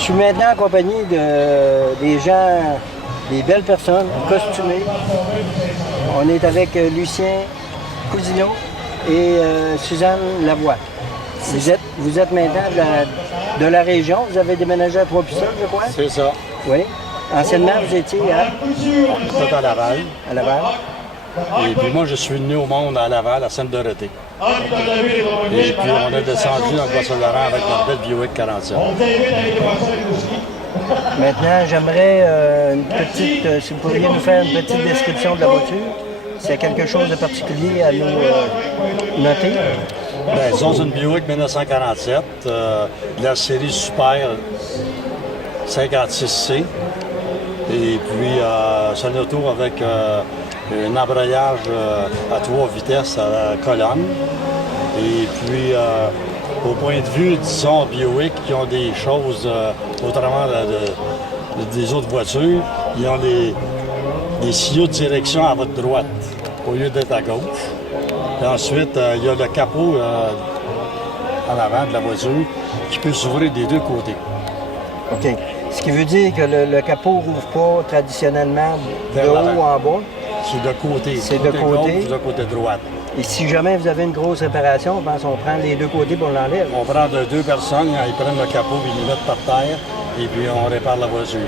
Je suis maintenant en compagnie des gens, des belles personnes costumées. On est avec Lucien Cousineau et Suzanne Lavoie. Vous êtes maintenant de la région. Vous avez déménagé à Trois-Pistoles, je crois? C'est ça. Oui. Anciennement, vous étiez Tout à Laval. à Laval. Et puis moi, je suis né au monde à Laval, à Sainte-Dorothée. Et puis on a descendu dans le Bas-Saint-Laurent avec notre belle Buick 47. Maintenant, j'aimerais si vous pourriez nous faire une petite description de la voiture. S'il y a quelque chose de particulier à nous noter. Bien, disons, c'est une Buick 1947, de la série Super 56C. Et puis, c'est un auto avec un embrayage à 3 vitesses à la colonne. Et puis, au point de vue, disons, Buick, qui ont des choses autrement des autres voitures, ils ont des signaux de direction à votre droite au lieu d'être à gauche. Puis ensuite, il y a le capot en avant de la voiture qui peut s'ouvrir des deux côtés. OK. Ce qui veut dire que le capot ne rouvre pas traditionnellement de haut en bas. C'est de côté. C'est de côté. Gauche, de côté droite. Et si jamais vous avez une grosse réparation, on pense qu'on prend les deux côtés pour l'enlève. On prend deux personnes, ils prennent le capot, puis ils le mettent par terre, et puis on répare la voiture.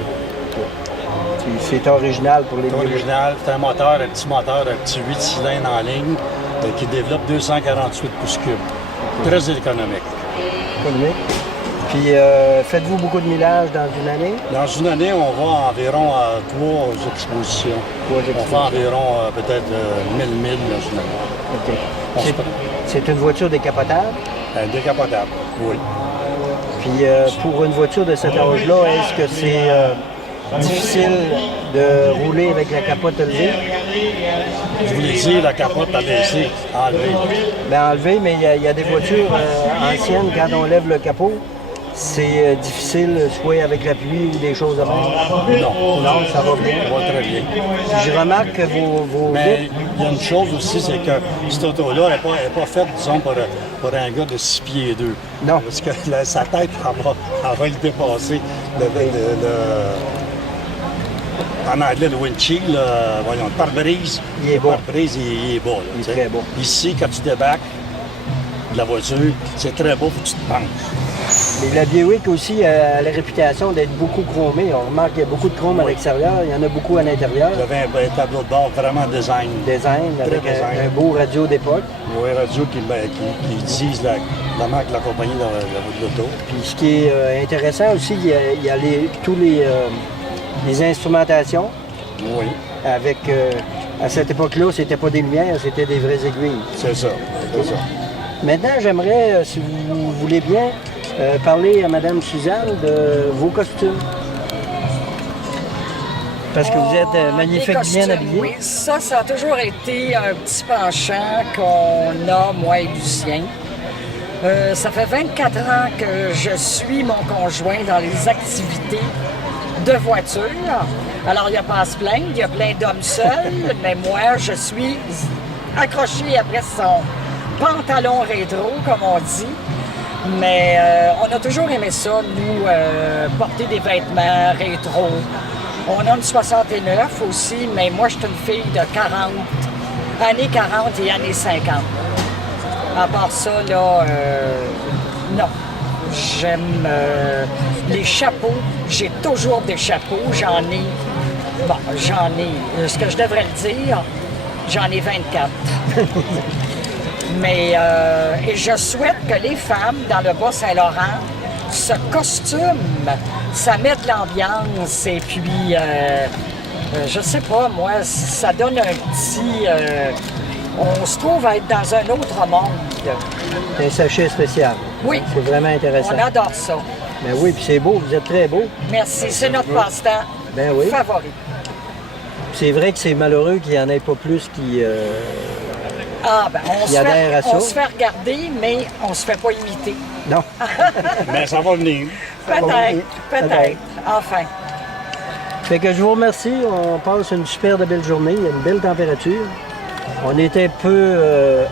C'est original pour les C'est original, c'est un petit moteur, un petit 8 cylindres en ligne, qui développe 248 pouces cubes. Très économique. économiques. Puis, faites-vous beaucoup de millage dans une année? Dans une année, on va environ à 3 expositions. On fait environ peut-être 1000 milles dans une année. OK. C'est une voiture décapotable? Décapotable, oui. Puis, pour une voiture de cet âge-là, est-ce que c'est difficile de rouler avec la capote élevée? Je voulais dire la capote abaissée, enlevée. Bien, enlevée, mais il y a des voitures anciennes, quand on lève le capot, c'est difficile, soit avec la pluie ou des choses de même. Non, ça va bien. Ça va très bien. Puis je remarque que vos Mais il y a une chose aussi, c'est que cette auto-là n'est pas faite, disons, pour un gars de 6 pieds 2. Non. Parce que sa tête, elle va le dépasser. En anglais, le windshield, voyons, le pare-brise. Il est beau. Le pare-brise, il est beau. Là, Il est très beau. Ici, quand tu débarques de la voiture, c'est très beau, faut que tu te penches. Mais la Buick aussi a la réputation d'être beaucoup chromée. On remarque qu'il y a beaucoup de chrome à l'extérieur, il y en a beaucoup à l'intérieur. J'avais un tableau de bord vraiment design. Design, avec un beau radio d'époque. Oui, radio qui utilise la marque de la compagnie dans l'auto. Puis ce qui est intéressant aussi, il y a tous les instrumentations. Oui. Avec, à cette époque-là, c'était pas des lumières, c'était des vraies aiguilles. C'est ça, c'est ça. Maintenant, j'aimerais, si vous voulez bien, parler à Mme Suzanne de vos costumes. Parce que vous êtes magnifique, bien habillée. Oui, ça a toujours été un petit penchant qu'on a, moi et Lucien. Ça fait 24 ans que je suis mon conjoint dans les activités de voiture. Alors, il n'y a pas à se plaindre, il y a plein d'hommes seuls, mais moi, je suis accrochée après son pantalon rétro, comme on dit. Mais on a toujours aimé ça, nous, porter des vêtements rétro. On a une 69 aussi, mais moi, je suis une fille de 40, années 40 et années 50. À part ça, là, non. J'aime les chapeaux. J'ai toujours des chapeaux. Ce que je devrais le dire, j'en ai 24. Mais et je souhaite que les femmes dans le Bas-Saint-Laurent se costument, ça met de l'ambiance et puis, je sais pas, moi, ça donne un petit... on se trouve à être dans un autre monde. C'est un sachet spécial. Oui. C'est vraiment intéressant. On adore ça. Ben oui, puis c'est beau, vous êtes très beau. Merci, c'est notre passe-temps favori. C'est vrai que c'est malheureux qu'il n'y en ait pas plus qui... on se fait regarder, mais on se fait pas imiter. Non. Mais ça va venir. Peut-être. Enfin. Fait que je vous remercie. On passe une super belle journée. Il y a une belle température. On était un peu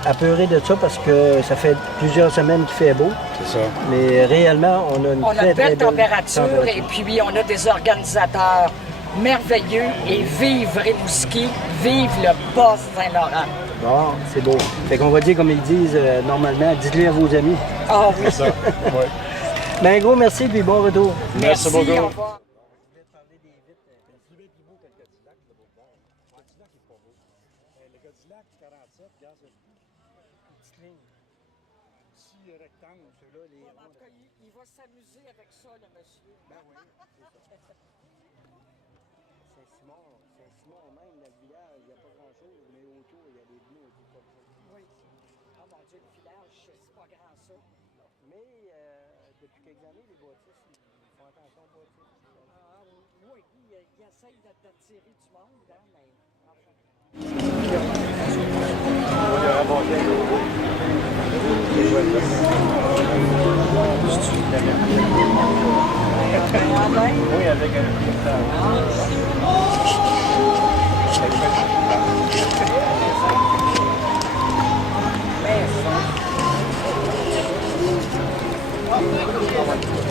apeurés de ça parce que ça fait plusieurs semaines qu'il fait beau. C'est ça. Mais réellement, on a une On a très, une belle très température et puis on a des organisateurs merveilleux et vive Rimouski, vive le Bas-Saint-Laurent. Bon, c'est beau. Fait qu'on va dire comme ils disent normalement, dites-le à vos amis. Ah oui, C'est ça. Ouais. Ben, un gros merci puis bon retour. Merci beaucoup. au revoir. Il va s'amuser avec ça, le monsieur. Ben oui, c'est ça. Saint-Simon, même, dans le village, il n'y a pas grand-chose, mais autour, il y a des bleus et tout comme ça. Oui. Ah mon Dieu, le village, c'est pas grand ça. Mais depuis quelques années, les bâtisses, ils font attention aux bâtisses. Ah, oui, il essaye d'attirer du monde, hein, mais... enfin. Oui, avec un Mais ça...